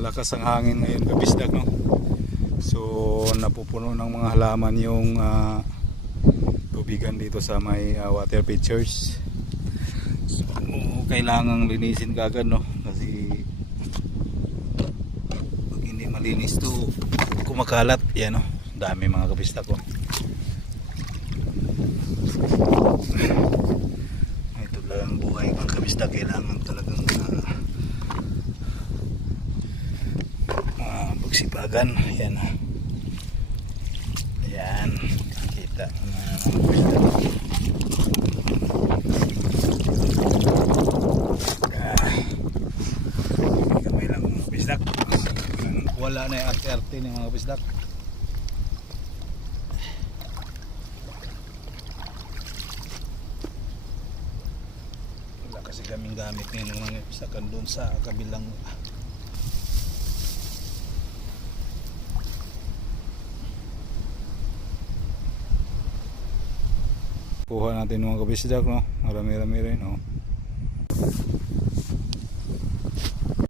malakas ang hangin ngayon kabisdak, no? So napupuno ng mga halaman yung tubigan dito sa may water features. So kailangang linisin kagad, no? Kasi pag hindi malinis to kumakalat yan, no? Dami mga kabisdak ko. Ito lang ang buhay mga kabisdak. Kailangan talagang pagsipagan. Yan, ayan, kita mga kabisdak. Kamay lang mga kabisdak. Wala na yung arte-arte ng mga kabisdak. Wala kasi kaming gamit ngayon ng mga kabisdak doon sa kabilang. Kuha natin mga kabisdak, no? Marami-rami rin, no?